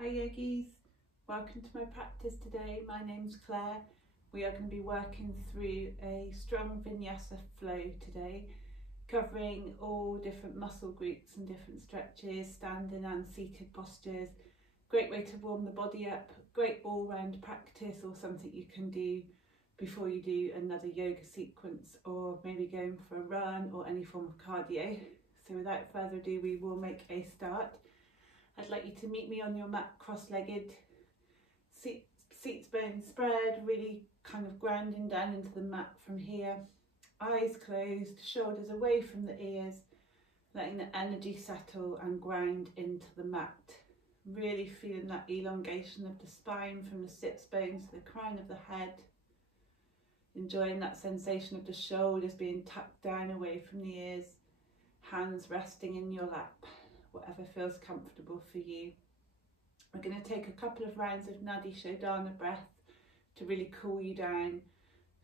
Hi yogis, welcome to my practice today. My name's Claire. We are going to be working through a strong vinyasa flow today, covering all different muscle groups and different stretches, standing and seated postures. Great way to warm the body up, great all-round practice, or something you can do before you do another yoga sequence, or maybe going for a run or any form of cardio. So without further ado, we will make a start. I'd like you to meet me on your mat cross-legged, seats bone spread, really kind of grounding down into the mat from here. Eyes closed, shoulders away from the ears, letting the energy settle and ground into the mat. Really feeling that elongation of the spine from the sits bones to the crown of the head. Enjoying that sensation of the shoulders being tucked down away from the ears, hands resting in your lap. Whatever feels comfortable for you. We're going to take a couple of rounds of Nadi Shodhana breath to really cool you down,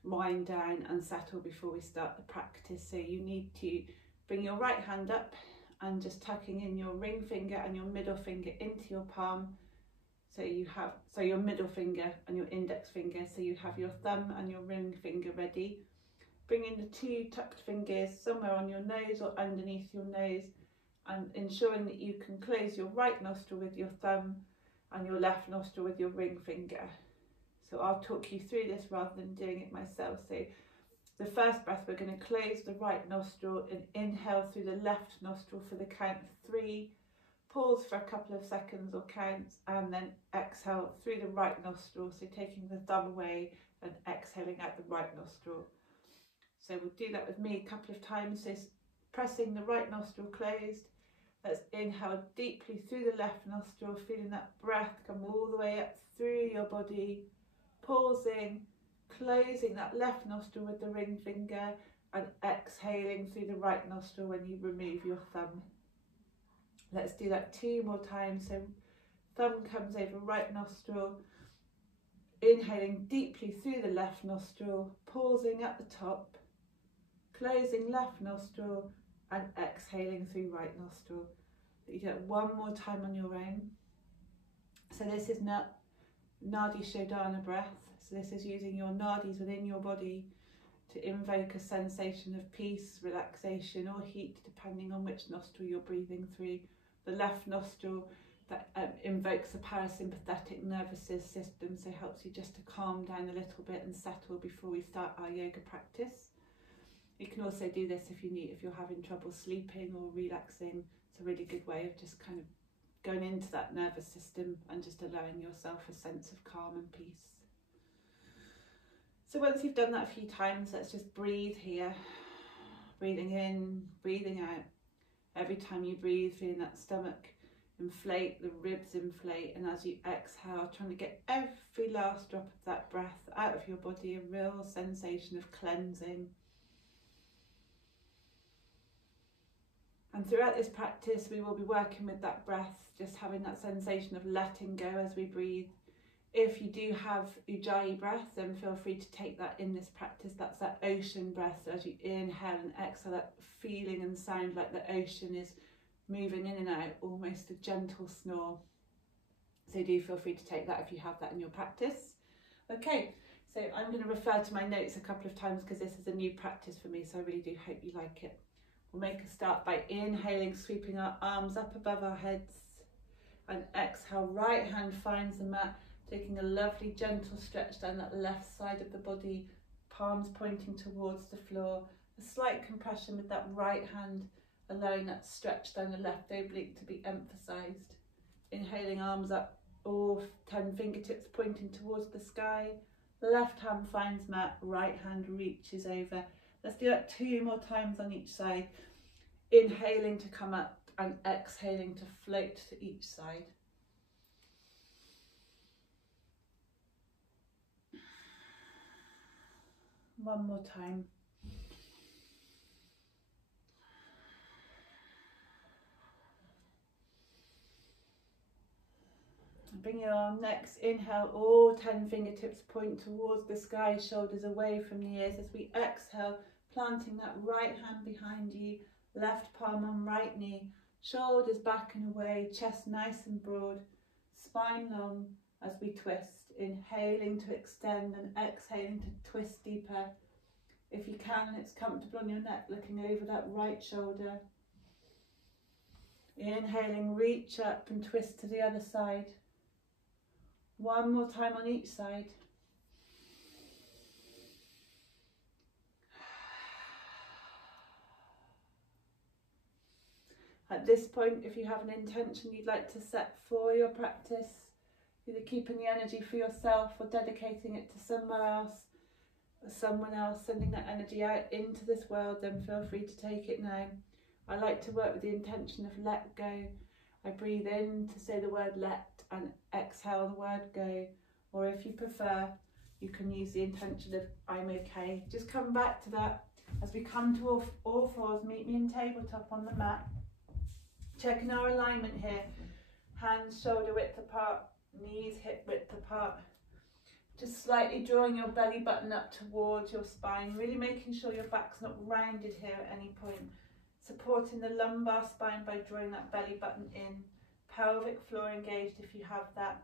wind down and settle before we start the practice. So you need to bring your right hand up and just tucking in your ring finger and your middle finger into your palm. So your middle finger and your index finger. So you have your thumb and your ring finger ready. Bring in the two tucked fingers somewhere on your nose or underneath your nose, and ensuring that you can close your right nostril with your thumb and your left nostril with your ring finger. So I'll talk you through this rather than doing it myself. So the first breath, we're going to close the right nostril and inhale through the left nostril for the count of 3. Pause for a couple of seconds or counts, and then exhale through the right nostril. So taking the thumb away and exhaling out the right nostril. So we'll do that with me a couple of times. So pressing the right nostril closed. Let's inhale deeply through the left nostril, feeling that breath come all the way up through your body. Pausing, closing that left nostril with the ring finger and exhaling through the right nostril when you remove your thumb. Let's do that 2 more times. So thumb comes over right nostril, inhaling deeply through the left nostril, pausing at the top, closing left nostril and exhaling through right nostril. You do it 1 more time on your own. So this is Nadi Shodhana breath. So this is using your nadis within your body to invoke a sensation of peace, relaxation or heat, depending on which nostril you're breathing through. The left nostril that invokes the parasympathetic nervous system, so helps you just to calm down a little bit and settle before we start our yoga practice. You can also do this if you're having trouble sleeping or relaxing. It's a really good way of just kind of going into that nervous system and just allowing yourself a sense of calm and peace. So once you've done that a few times, let's just breathe here. Breathing in, breathing out. Every time you breathe, feeling that stomach inflate, the ribs inflate, and as you exhale, trying to get every last drop of that breath out of your body, a real sensation of cleansing. And throughout this practice, we will be working with that breath, just having that sensation of letting go as we breathe. If you do have Ujjayi breath, then feel free to take that in this practice. That's that ocean breath. So as you inhale and exhale, that feeling and sound like the ocean is moving in and out, almost a gentle snore. So do feel free to take that if you have that in your practice. Okay, so I'm going to refer to my notes a couple of times because this is a new practice for me, so I really do hope you like it. We'll make a start by inhaling, sweeping our arms up above our heads, and exhale, right hand finds the mat, taking a lovely gentle stretch down that left side of the body, palms pointing towards the floor, a slight compression with that right hand, allowing that stretch down the left oblique to be emphasised. Inhaling, arms up, all 10 fingertips pointing towards the sky, left hand finds mat, right hand reaches over. Let's do that 2 more times on each side. Inhaling to come up and exhaling to float to each side. One more time. Bring your next inhale, all 10 fingertips point towards the sky, shoulders away from the ears. As we exhale, planting that right hand behind you, left palm on right knee, shoulders back and away, chest nice and broad. spine long as we twist, inhaling to extend and exhaling to twist deeper. If you can and it's comfortable on your neck, looking over that right shoulder. Inhaling, reach up and twist to the other side. One more time on each side. At this point, if you have an intention you'd like to set for your practice, either keeping the energy for yourself or dedicating it to somewhere else, or someone else, sending that energy out into this world, then feel free to take it now. I like to work with the intention of let go. I breathe in to say the word let and exhale the word go. Or if you prefer, you can use the intention of I'm okay. Just come back to that. As we come to all fours, meet me in tabletop on the mat. Checking our alignment here. Hands shoulder width apart, knees hip width apart. Just slightly drawing your belly button up towards your spine, really making sure your back's not rounded here at any point. Supporting the lumbar spine by drawing that belly button in. Pelvic floor engaged if you have that.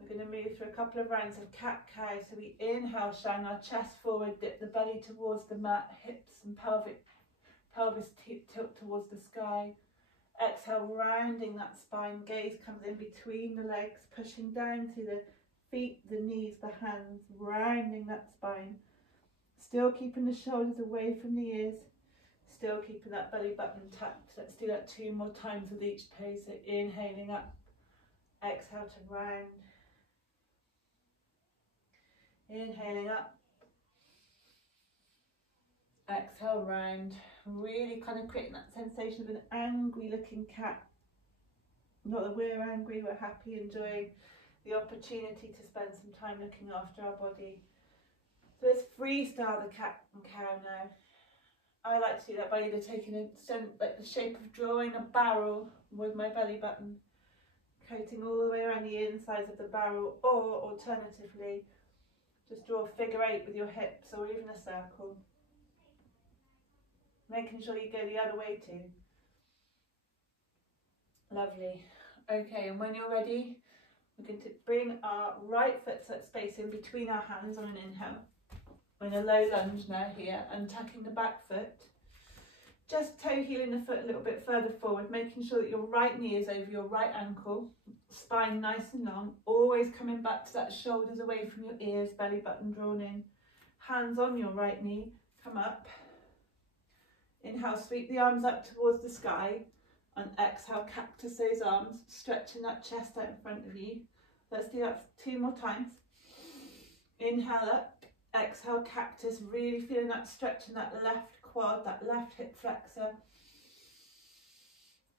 We're going to move through a couple of rounds of cat-cow. So we inhale, shine our chest forward, dip the belly towards the mat, hips and pelvis tilt towards the sky. Exhale, rounding that spine, gaze comes in between the legs, pushing down to the feet, the knees, the hands, rounding that spine. Still keeping the shoulders away from the ears, still keeping that belly button tucked. Let's do that 2 more times with each pose. So inhaling up, exhale to round. Inhaling up, exhale round. Really kind of creating that sensation of an angry looking cat. Not that we're angry, we're happy, enjoying the opportunity to spend some time looking after our body. So let's freestyle the cat and cow now. I like to do that by either taking a like the shape of drawing a barrel with my belly button, coating all the way around the insides of the barrel, or alternatively just draw a figure 8 with your hips or even a circle. Making sure you go the other way too. Lovely. Okay, and when you're ready, we're going to bring our right foot space in between our hands on an inhale. We're in a low lunge now here, and tucking the back foot. Just toe heeling the foot a little bit further forward, making sure that your right knee is over your right ankle, spine nice and long, always coming back to that shoulders away from your ears, belly button drawn in. Hands on your right knee, come up. Inhale, sweep the arms up towards the sky, and exhale, cactus those arms, stretching that chest out in front of you. Let's do that 2 more times. Inhale up, exhale, cactus, really feeling that stretch in that left quad, that left hip flexor.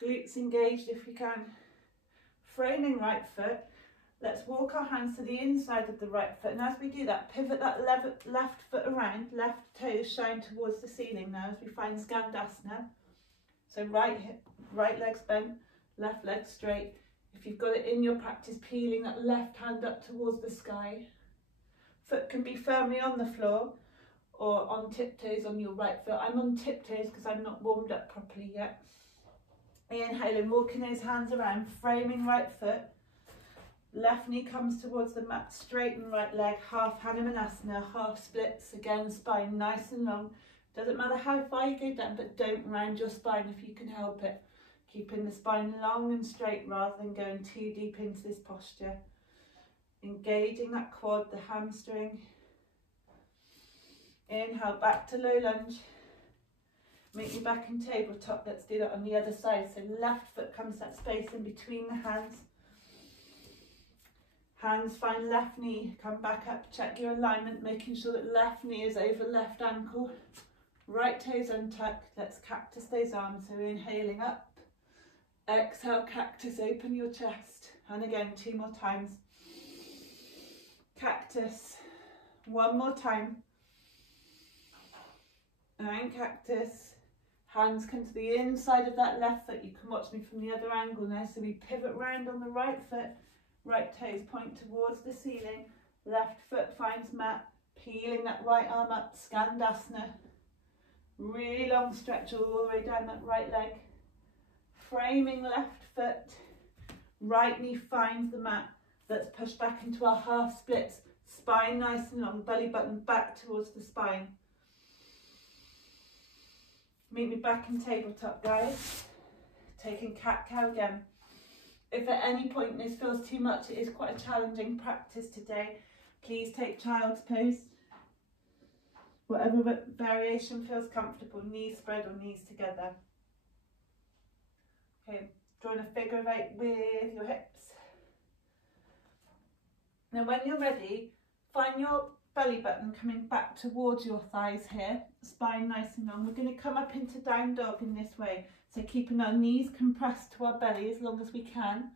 Glutes engaged if you can. Framing right foot. Let's walk our hands to the inside of the right foot, and as we do that, pivot that left foot around, left toes shine towards the ceiling now as we find Skandasana. So right leg's bent, left leg straight. If you've got it in your practice, peeling that left hand up towards the sky. Foot can be firmly on the floor or on tiptoes on your right foot. I'm on tiptoes because I'm not warmed up properly yet. Inhaling, walking those hands around, framing right foot. Left knee comes towards the mat, straighten right leg, half Hanumanasana, half splits, again spine nice and long. Doesn't matter how far you go down, but don't round your spine if you can help it. Keeping the spine long and straight rather than going too deep into this posture. Engaging that quad, the hamstring. Inhale, back to low lunge. Meet me back in tabletop. Let's do that on the other side. So left foot comes that space in between the hands. Hands find left knee, come back up, check your alignment, making sure that left knee is over left ankle. Right toes untucked. Let's cactus those arms. So inhaling up. Exhale, cactus, open your chest. And again, 2 more times. Cactus. 1 more time. And cactus. Hands come to the inside of that left foot. You can watch me from the other angle now. So we pivot round on the right foot. Right toes point towards the ceiling. Left foot finds mat. Peeling that right arm up. Skandasana. Really long stretch all the way down that right leg. Framing left foot. right knee finds the mat. Let's push back into our half splits. Spine nice and long, belly button back towards the spine. Meet me back in tabletop, guys. Taking cat-cow again. If at any point this feels too much, it is quite a challenging practice today, please take child's pose. Whatever variation feels comfortable, knees spread or knees together. Okay, drawing a figure of 8 with your hips. Now when you're ready, find your belly button coming back towards your thighs here, spine nice and long. We're going to come up into down dog in this way, so keeping our knees compressed to our belly as long as we can,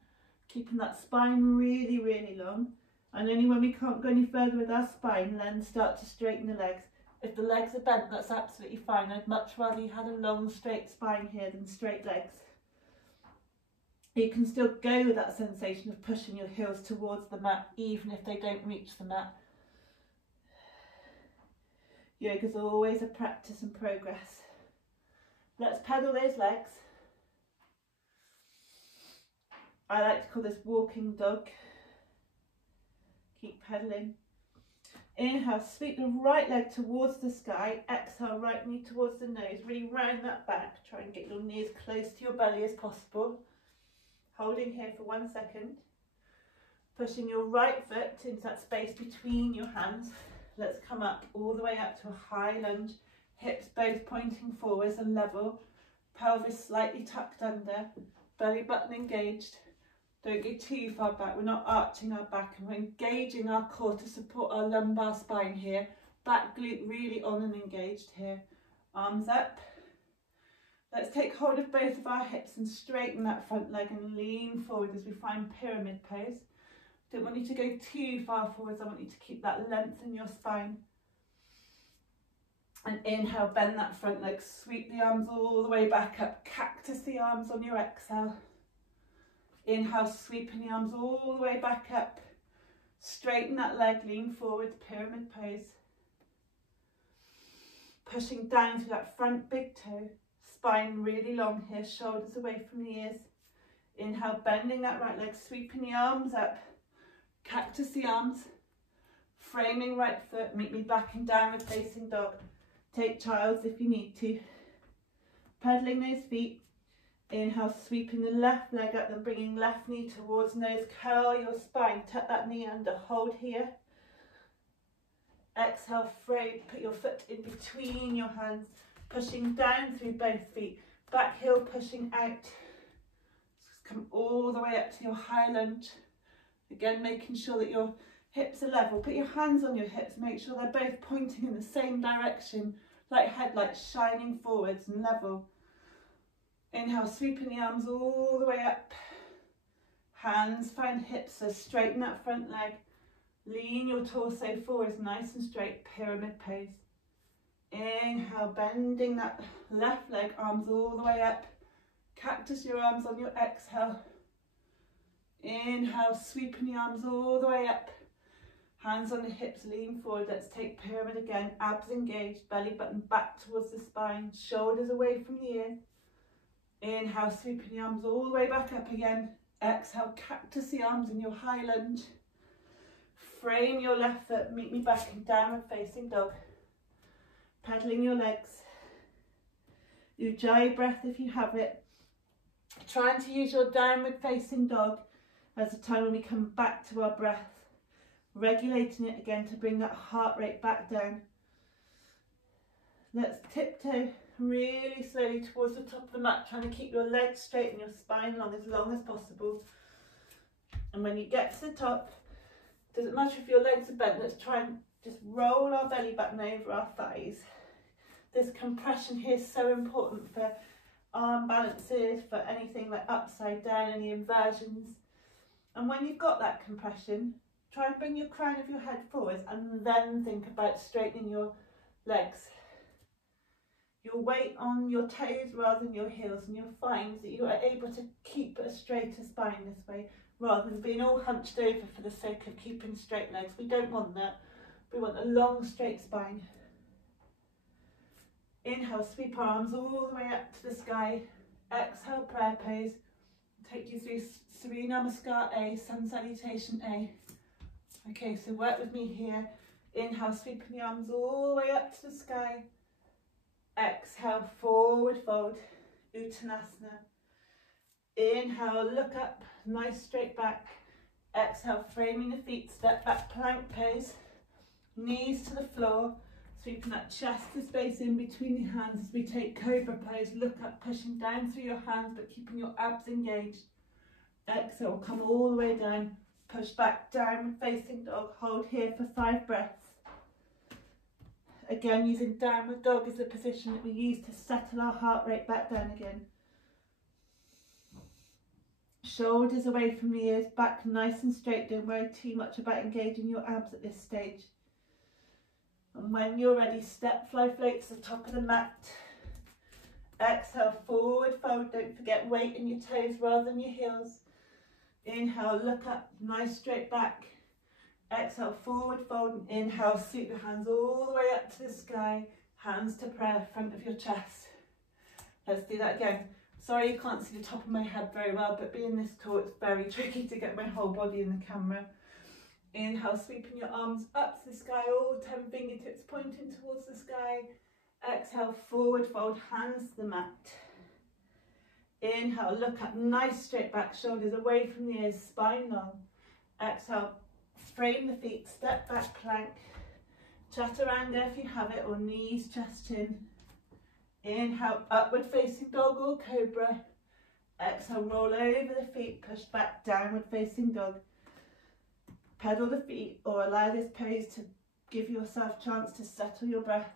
keeping that spine really, really long, and only when we can't go any further with our spine then start to straighten the legs. If the legs are bent, that's absolutely fine. I'd much rather you had a long straight spine here than straight legs. You can still go with that sensation of pushing your heels towards the mat even if they don't reach the mat. Yoga's always a practice and progress. Let's pedal those legs. I like to call this walking dog. Keep pedaling. Inhale, sweep the right leg towards the sky. Exhale, right knee towards the nose. Really round that back. Try and get your knee as close to your belly as possible. Holding here for 1 second. Pushing your right foot into that space between your hands. Let's come up all the way up to a high lunge. Hips both pointing forwards and level. Pelvis slightly tucked under. Belly button engaged. Don't go too far back. We're not arching our back, and we're engaging our core to support our lumbar spine here. Back glute really on and engaged here. Arms up. Let's take hold of both of our hips and straighten that front leg and lean forward as we find pyramid pose. Don't want you to go too far forwards. I want you to keep that length in your spine. And inhale, bend that front leg. Sweep the arms all the way back up. Cactus the arms on your exhale. Inhale, sweeping the arms all the way back up. Straighten that leg, lean forward, pyramid pose. Pushing down through that front big toe. Spine really long here, shoulders away from the ears. Inhale, bending that right leg, sweeping the arms up. Cactus the arms. Framing right foot, meet me back in downward facing dog. Take child's if you need to. Pedaling those feet. Inhale, sweeping the left leg up, then bringing left knee towards nose. Curl your spine, tuck that knee under, hold here. Exhale, frame, put your foot in between your hands, pushing down through both feet. Back heel pushing out. Just come all the way up to your high lunge. Again, making sure that your hips are level. Put your hands on your hips, make sure they're both pointing in the same direction, like headlights shining forwards and level. Inhale, sweeping the arms all the way up. Hands find hips, so straighten that front leg. Lean your torso forwards, nice and straight, pyramid pose. Inhale, bending that left leg, arms all the way up. Cactus your arms on your exhale. Inhale, sweeping the arms all the way up. Hands on the hips, lean forward. Let's take pyramid again. Abs engaged, belly button back towards the spine, shoulders away from the ears. Inhale, sweeping the arms all the way back up again. Exhale, cactus the arms in your high lunge. Frame your left foot, meet me back in downward facing dog. Pedaling your legs. Ujjayi breath if you have it. Trying to use your downward facing dog as a time when we come back to our breath. Regulating it again to bring that heart rate back down. Let's tiptoe really slowly towards the top of the mat, trying to keep your legs straight and your spine long as possible. And when you get to the top, doesn't matter if your legs are bent, let's try and just roll our belly button over our thighs. This compression here is so important for arm balances, for anything like upside down, any inversions. And when you've got that compression, try and bring your crown of your head forwards and then think about straightening your legs. Your weight on your toes rather than your heels, and you'll find that you are able to keep a straighter spine this way rather than being all hunched over for the sake of keeping straight legs. We don't want that. We want a long straight spine. Inhale, sweep our arms all the way up to the sky. Exhale, prayer pose. take you through Sri Namaskar A, Sun Salutation A. Okay, so work with me here. Inhale, sweeping the arms all the way up to the sky. Exhale, forward fold, Uttanasana. Inhale, look up, nice straight back. Exhale, framing the feet, step back, plank pose. Knees to the floor, sweeping that chest to space in between the hands as we take cobra pose. Look up, pushing down through your hands but keeping your abs engaged. Exhale, come all the way down, push back, downward facing dog. Hold here for 5 breaths. Again, using downward dog as the position that we use to settle our heart rate back down again. Shoulders away from the ears, back nice and straight. Don't worry too much about engaging your abs at this stage. And when you're ready, step, fly, float to the top of the mat. Exhale, forward fold. Don't forget weight in your toes rather than your heels. Inhale, look up, nice straight back. Exhale, forward fold. Inhale, sweep your hands all the way up to the sky. Hands to prayer, front of your chest. Let's do that again. Sorry you can't see the top of my head very well, but being this tall, it's very tricky to get my whole body in the camera. Inhale, sweeping your arms up to the sky, all 10 fingertips pointing towards the sky. Exhale, forward fold, hands to the mat. Inhale, look up, nice straight back, shoulders away from the ears, spine long. Exhale, frame the feet, step back, plank. Chaturanga if you have it, or knees, chest, chin. Inhale, upward facing dog or cobra. Exhale, roll over the feet, push back, downward facing dog. Pedal the feet or allow this pose to give yourself a chance to settle your breath.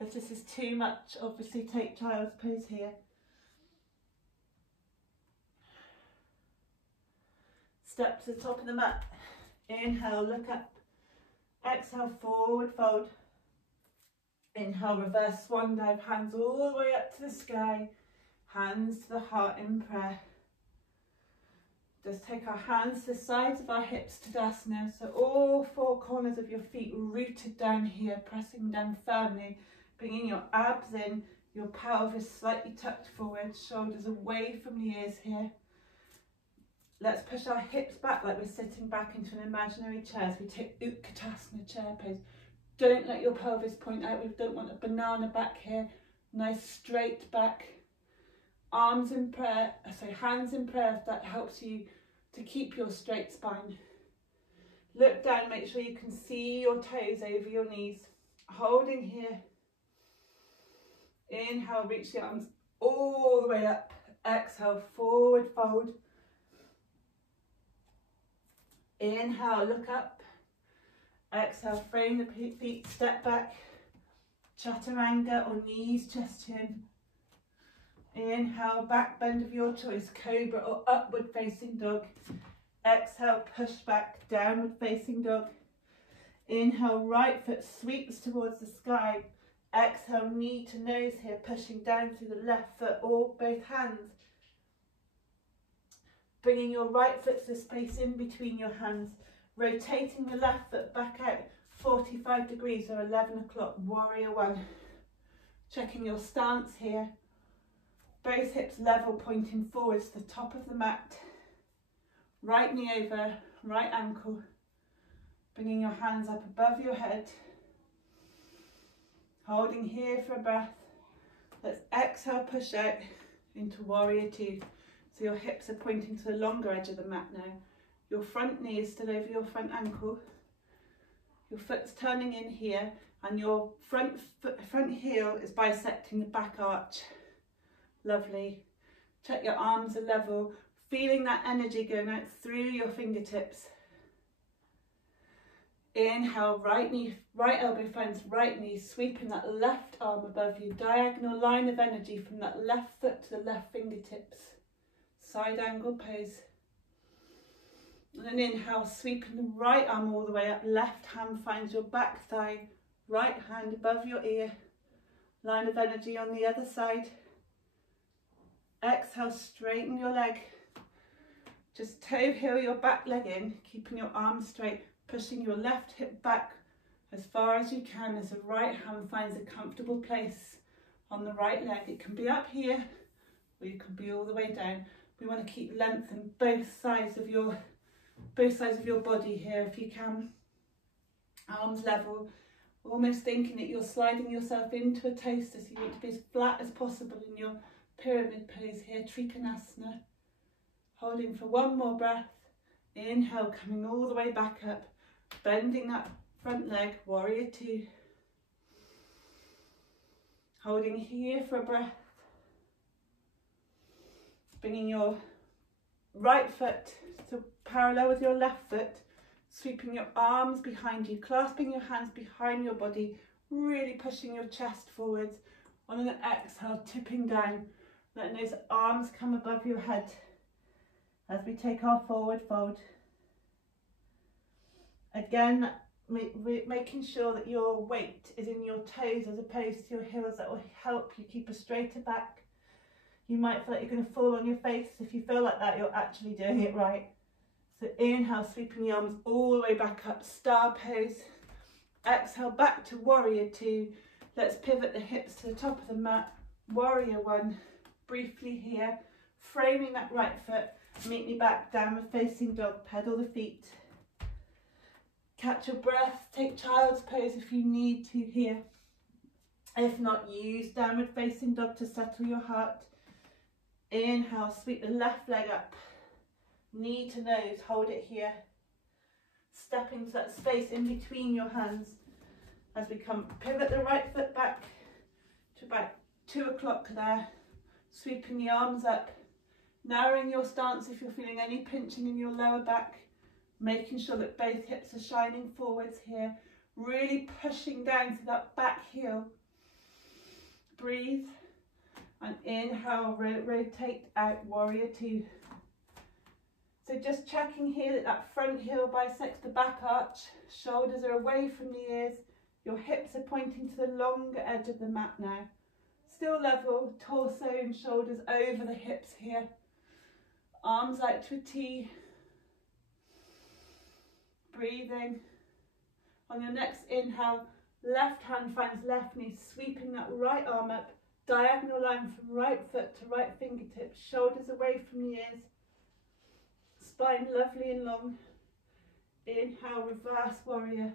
If this is too much, obviously take child's pose here. Step to the top of the mat. Inhale, look up. Exhale, forward fold. Inhale, reverse swan dive, hands all the way up to the sky. Hands to the heart in prayer. Just take our hands to the sides of our hips, Tadasana, so all 4 corners of your feet rooted down here, pressing down firmly, bringing your abs in, your pelvis slightly tucked forward, shoulders away from the ears here. Let's push our hips back like we're sitting back into an imaginary chair as we take Utkatasana, chair pose. Don't let your pelvis point out, we don't want a banana back here, nice straight back. Arms in prayer, so hands in prayer if that helps you to keep your straight spine. Look down, make sure you can see your toes over your knees. Holding here. Inhale, reach the arms all the way up. Exhale, forward fold. Inhale, look up. Exhale, frame the feet, step back. Chaturanga or knees, chest, chin. Inhale, back bend of your choice, cobra or upward facing dog. Exhale, push back, downward facing dog. Inhale, right foot sweeps towards the sky. Exhale, knee to nose here, pushing down through the left foot or both hands. Bringing your right foot to the space in between your hands. Rotating the left foot back out 45 degrees or 11 o'clock, warrior one. Checking your stance here. Both hips level, pointing forwards to the top of the mat. Right knee over, right ankle. Bringing your hands up above your head. Holding here for a breath. Let's exhale, push out into warrior two. So your hips are pointing to the longer edge of the mat now. Your front knee is still over your front ankle. Your foot's turning in here and your front heel is bisecting the back arch. Lovely. Check your arms are level, feeling that energy going out through your fingertips. Inhale, right knee, right elbow finds right knee, sweeping that left arm above you, diagonal line of energy from that left foot to the left fingertips. Side angle pose. And then inhale, sweeping the right arm all the way up, left hand finds your back thigh, right hand above your ear, line of energy on the other side. Exhale, straighten your leg. Just toe heel your back leg in, keeping your arms straight, pushing your left hip back as far as you can as the right hand finds a comfortable place on the right leg. It can be up here or you can be all the way down. We want to keep length in both sides of your body here if you can. Arms level, almost thinking that you're sliding yourself into a toaster, so you want to be as flat as possible in your pyramid pose here, Trikonasana. Holding for one more breath. Inhale, coming all the way back up, bending that front leg, warrior two. Holding here for a breath. Bringing your right foot to parallel with your left foot, sweeping your arms behind you, clasping your hands behind your body, really pushing your chest forwards. On an exhale, tipping down, letting those arms come above your head as we take our forward fold. Again, making sure that your weight is in your toes as opposed to your heels. That will help you keep a straighter back. You might feel like you're going to fall on your face. If you feel like that, you're actually doing it right. So inhale, sweeping the arms all the way back up, star pose. Exhale, back to warrior two. Let's pivot the hips to the top of the mat. Warrior one, briefly here. Framing that right foot, meet me back, downward facing dog, pedal the feet. Catch your breath, take child's pose if you need to here. If not, use downward facing dog to settle your heart. Inhale, sweep the left leg up, knee to nose, hold it here. Step into that space in between your hands as we come, pivot the right foot back to about 2 o'clock there, sweeping the arms up, narrowing your stance if you're feeling any pinching in your lower back, making sure that both hips are shining forwards here, really pushing down to that back heel. Breathe. And inhale, rotate out, warrior two. So just checking here that that front heel bisects the back arch, shoulders are away from the ears, your hips are pointing to the longer edge of the mat now. Still level, torso and shoulders over the hips here. Arms out to a T. Breathing. On your next inhale, left hand finds left knee, sweeping that right arm up. Diagonal line from right foot to right fingertips, shoulders away from the ears, spine lovely and long. Inhale, reverse warrior.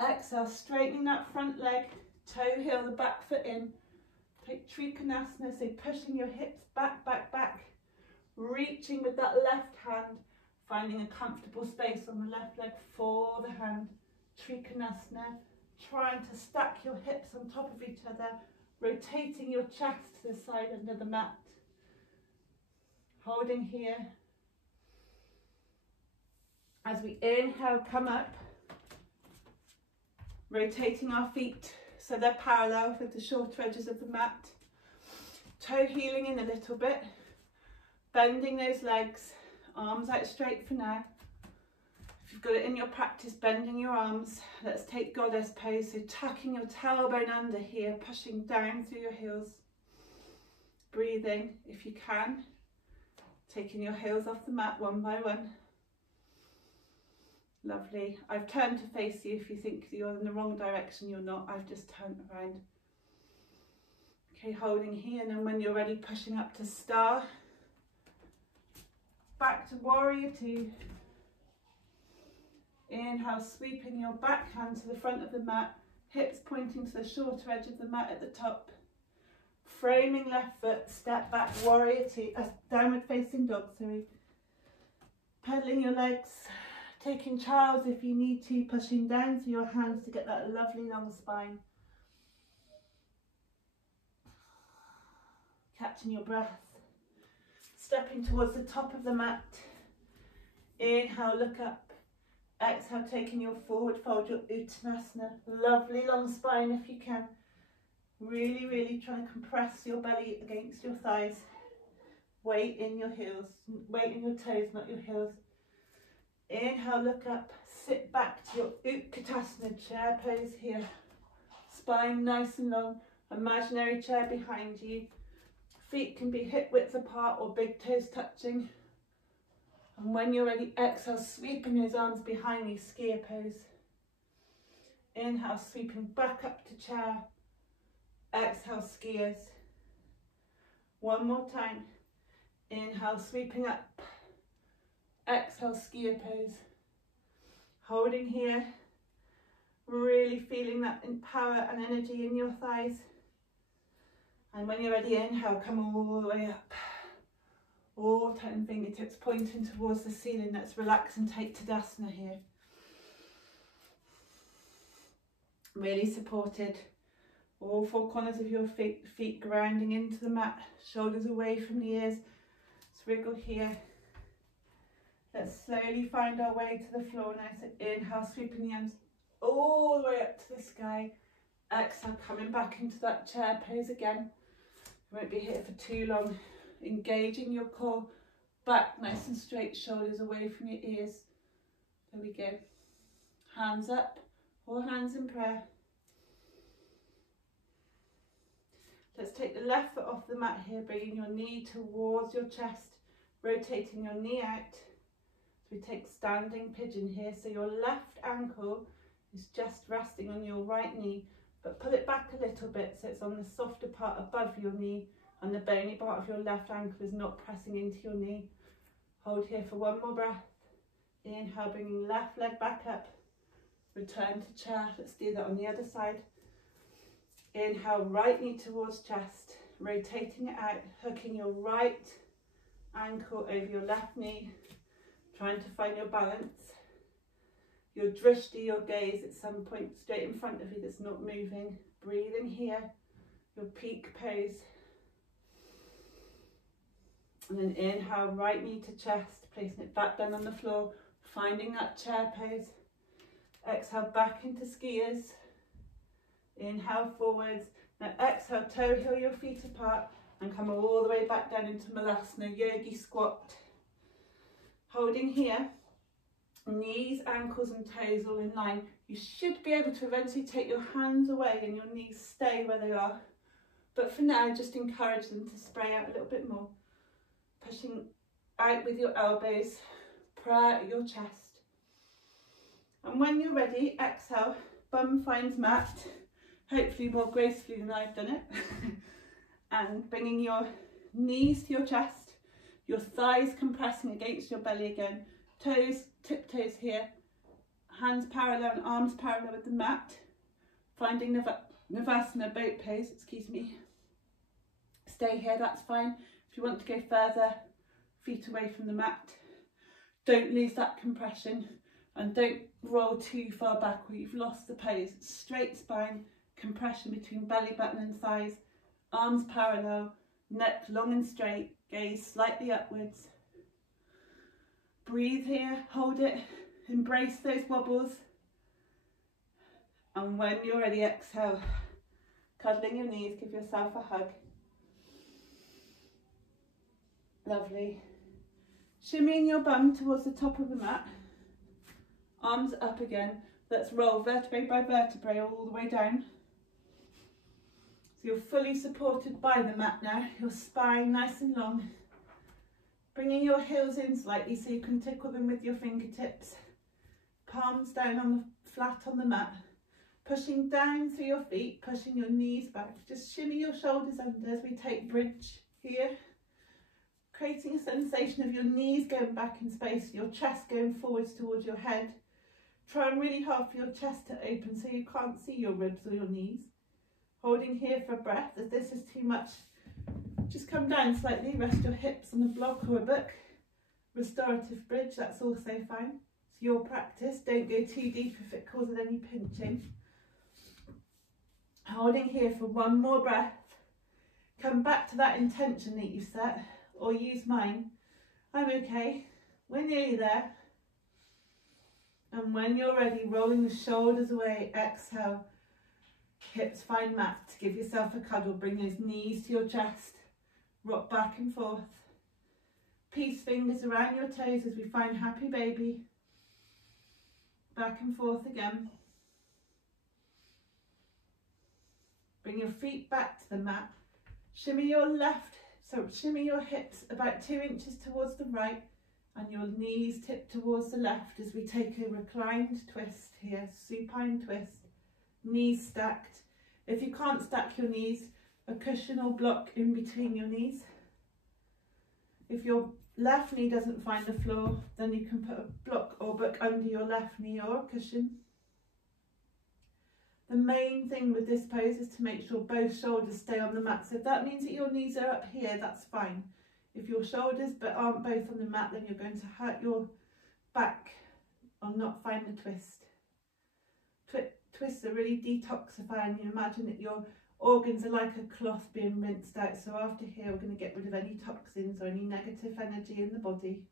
Exhale, straightening that front leg, toe heel the back foot in. Take Trikonasana, so pushing your hips back, back, back. Reaching with that left hand, finding a comfortable space on the left leg for the hand. Trikonasana. Trying to stack your hips on top of each other, rotating your chest to the side under the mat. Holding here. As we inhale, come up, rotating our feet so they're parallel with the shorter edges of the mat. Toe heeling in a little bit, bending those legs, arms out straight for now. If you've got it in your practice, bending your arms, let's take goddess pose, so tucking your tailbone under here, pushing down through your heels. Breathing, if you can, taking your heels off the mat one by one. Lovely. I've turned to face you. If you think you're in the wrong direction, you're not. I've just turned around. Okay, holding here, and then when you're ready, pushing up to star. Back to warrior two. Inhale, sweeping your back hand to the front of the mat, hips pointing to the shorter edge of the mat at the top. Framing left foot, step back, warrior two, downward facing dog, sorry. Pedaling your legs, taking child's if you need to, pushing down through your hands to get that lovely long spine. Catching your breath. Stepping towards the top of the mat. Inhale, look up. Exhale, taking your forward fold, your Uttanasana. Lovely long spine if you can. Really, really trying to compress your belly against your thighs. Weight in your heels, weight in your toes, not your heels. Inhale, look up, sit back to your Utkatasana, chair pose here. Spine nice and long, imaginary chair behind you. Feet can be hip width apart or big toes touching. And when you're ready, exhale, sweeping those arms behind you, skier pose. Inhale, sweeping back up to chair. Exhale, skiers. One more time. Inhale, sweeping up. Exhale, skier pose. Holding here. Really feeling that power and energy in your thighs. And when you're ready, inhale, come all the way up. All 10 fingertips pointing towards the ceiling. Let's relax and take Tadasana here. Really supported. All 4 corners of your feet grounding into the mat. Shoulders away from the ears. Let's wriggle here. Let's slowly find our way to the floor now. So inhale, sweeping the arms all the way up to the sky. Exhale, coming back into that chair pose again. You won't be here for too long. Engaging your core, back nice and straight, shoulders away from your ears. There we go. Hands up, or hands in prayer. Let's take the left foot off the mat here, bringing your knee towards your chest, rotating your knee out. So we take standing pigeon here, so your left ankle is just resting on your right knee, but pull it back a little bit so it's on the softer part above your knee, and the bony part of your left ankle is not pressing into your knee. Hold here for one more breath. Inhale, bringing left leg back up. Return to chair. Let's do that on the other side. Inhale, right knee towards chest, rotating it out, hooking your right ankle over your left knee, trying to find your balance. Your drishti, your gaze at some point straight in front of you that's not moving. Breathing here, your peak pose. And then inhale, right knee to chest, placing it back down on the floor, finding that chair pose. Exhale, back into skiers. Inhale, forwards. Now exhale, toe heel your feet apart and come all the way back down into Malasana, yogi squat. Holding here, knees, ankles and toes all in line. You should be able to eventually take your hands away and your knees stay where they are. But for now, just encourage them to spray out a little bit more. Pushing out with your elbows, prayer at your chest. And when you're ready, exhale, bum finds mat, hopefully more gracefully than I've done it. And bringing your knees to your chest, your thighs compressing against your belly again, toes, tiptoes here, hands parallel and arms parallel with the mat, finding Navasana boat pose, excuse me. Stay here, that's fine. If you want to go further, feet away from the mat. Don't lose that compression and don't roll too far back or you've lost the pose. Straight spine, compression between belly button and thighs, arms parallel, neck long and straight, gaze slightly upwards. Breathe here, hold it, embrace those wobbles. And when you're ready, exhale, cuddling your knees, give yourself a hug. Lovely. Shimmying your bum towards the top of the mat. Arms up again. Let's roll vertebrae by vertebrae all the way down. So you're fully supported by the mat now. Your spine nice and long. Bringing your heels in slightly so you can tickle them with your fingertips. Palms down on the flat on the mat. Pushing down through your feet, pushing your knees back. Just shimmy your shoulders under as we take bridge here. Creating a sensation of your knees going back in space, your chest going forwards towards your head. Trying really hard for your chest to open so you can't see your ribs or your knees. Holding here for breath. If this is too much, just come down slightly, rest your hips on a block or a book. Restorative bridge, that's also fine. It's your practice, don't go too deep if it causes any pinching. Holding here for one more breath. Come back to that intention that you set. Or use mine. I'm okay. We're nearly there. And when you're ready, rolling the shoulders away, exhale. Hips find mat. Give yourself a cuddle. Bring those knees to your chest. Rock back and forth. Peace fingers around your toes as we find happy baby. Back and forth again. Bring your feet back to the mat. Shimmy your left. So shimmy your hips about 2 inches towards the right and your knees tip towards the left as we take a reclined twist here, supine twist, knees stacked. If you can't stack your knees, a cushion or block in between your knees. If your left knee doesn't find the floor, then you can put a block or book under your left knee or a cushion. The main thing with this pose is to make sure both shoulders stay on the mat. So if that means that your knees are up here, that's fine. If your shoulders but aren't both on the mat, then you're going to hurt your back or not find the twist. Twists are really detoxifying. You imagine that your organs are like a cloth being rinsed out. So after here, we're going to get rid of any toxins or any negative energy in the body.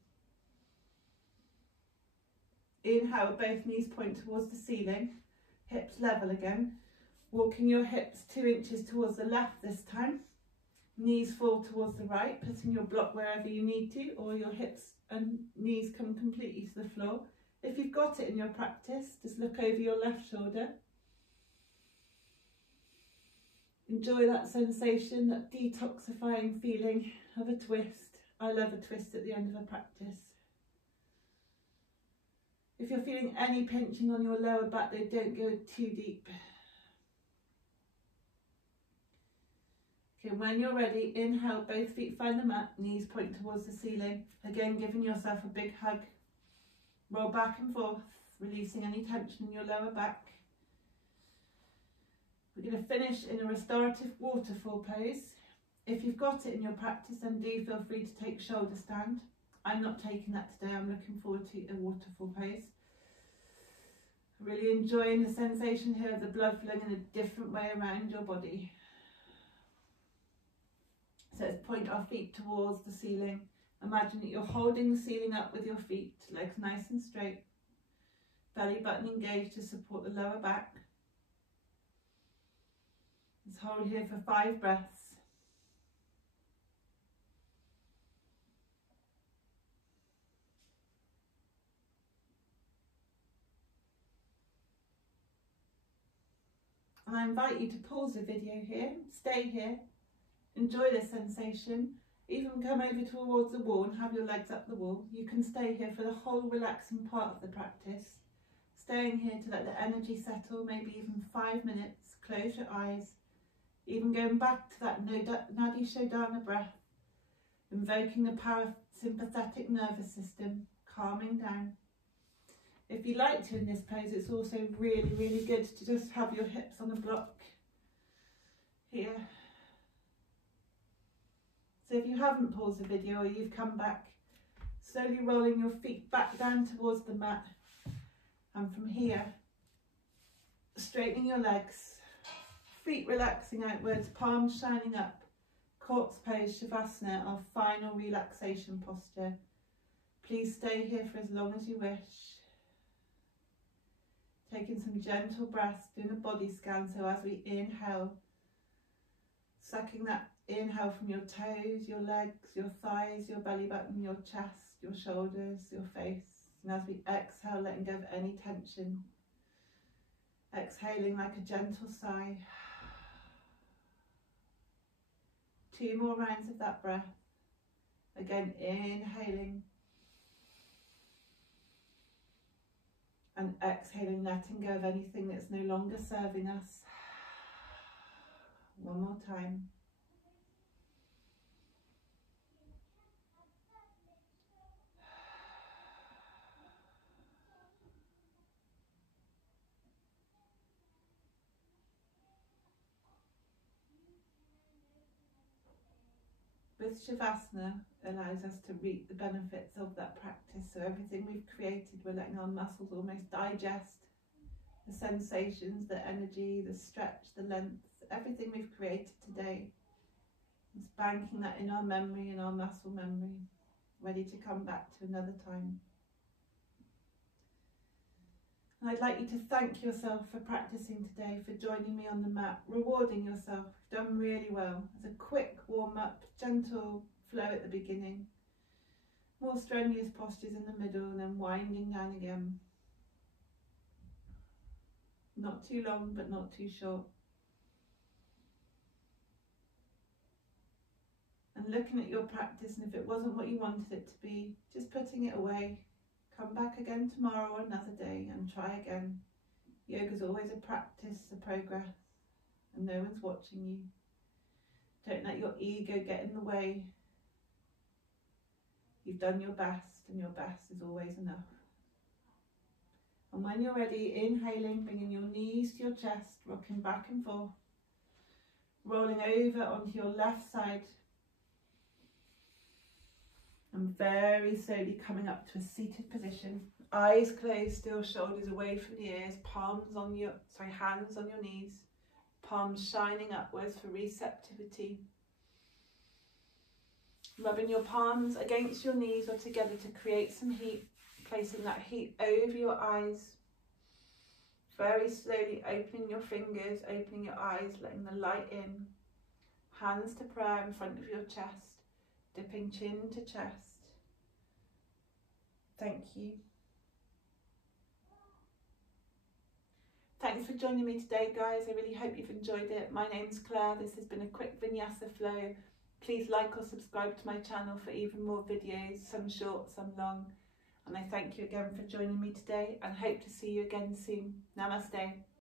Inhale, both knees point towards the ceiling. Hips level again. Walking your hips 2 inches towards the left this time. Knees fall towards the right, putting your block wherever you need to, or your hips and knees come completely to the floor. If you've got it in your practice, just look over your left shoulder. Enjoy that sensation, that detoxifying feeling of a twist. I love a twist at the end of a practice. If you're feeling any pinching on your lower back, though, don't go too deep. Okay, when you're ready, inhale, both feet find the mat, knees point towards the ceiling. Again, giving yourself a big hug. Roll back and forth, releasing any tension in your lower back. We're going to finish in a restorative waterfall pose. If you've got it in your practice, then do feel free to take shoulder stand. I'm not taking that today. I'm looking forward to a waterfall pose. Really enjoying the sensation here of the blood flowing in a different way around your body. So let's point our feet towards the ceiling. Imagine that you're holding the ceiling up with your feet, legs nice and straight. Belly button engaged to support the lower back. Let's hold here for 5 breaths. And I invite you to pause the video here, stay here, enjoy this sensation, even come over towards the wall and have your legs up the wall. You can stay here for the whole relaxing part of the practice, staying here to let the energy settle, maybe even 5 minutes, close your eyes, even going back to that Nadi Shodhana breath, invoking the parasympathetic nervous system, calming down. If you like to in this pose, it's also really, really good to just have your hips on a block here. So if you haven't paused the video or you've come back, slowly rolling your feet back down towards the mat, and from here, straightening your legs, feet relaxing outwards, palms shining up, corpse pose, Shavasana, our final relaxation posture. Please stay here for as long as you wish. Taking some gentle breaths, doing a body scan, so as we inhale, sucking that inhale from your toes, your legs, your thighs, your belly button, your chest, your shoulders, your face. And as we exhale, letting go of any tension. Exhaling like a gentle sigh. 2 more rounds of that breath. Again, inhaling. And exhaling, letting go of anything that's no longer serving us. One more time. With Shavasana allows us to reap the benefits of that practice. So everything we've created, we're letting our muscles almost digest the sensations, the energy, the stretch, the length, everything we've created today. It's banking that in our memory, in our muscle memory, ready to come back to another time. And I'd like you to thank yourself for practicing today, for joining me on the mat, rewarding yourself. You've done really well. As a quick warm-up, gentle flow at the beginning, more strenuous postures in the middle, and then winding down again. Not too long, but not too short. And looking at your practice, and if it wasn't what you wanted it to be, just putting it away. Come back again tomorrow or another day and try again. Yoga's always a practice, a progress, and no one's watching you. Don't let your ego get in the way. You've done your best, and your best is always enough. And when you're ready, inhaling, bringing your knees to your chest, rocking back and forth, rolling over onto your left side, and very slowly coming up to a seated position. Eyes closed, still, shoulders away from the ears, hands on your knees, palms shining upwards for receptivity. Rubbing your palms against your knees or together to create some heat, placing that heat over your eyes. Very slowly opening your fingers, opening your eyes, letting the light in. Hands to prayer in front of your chest, dipping chin to chest. Thank you. Thanks for joining me today, guys. I really hope you've enjoyed it. My name's Claire. This has been a quick vinyasa flow. Please like or subscribe to my channel for even more videos, some short, some long. And I thank you again for joining me today and hope to see you again soon. Namaste.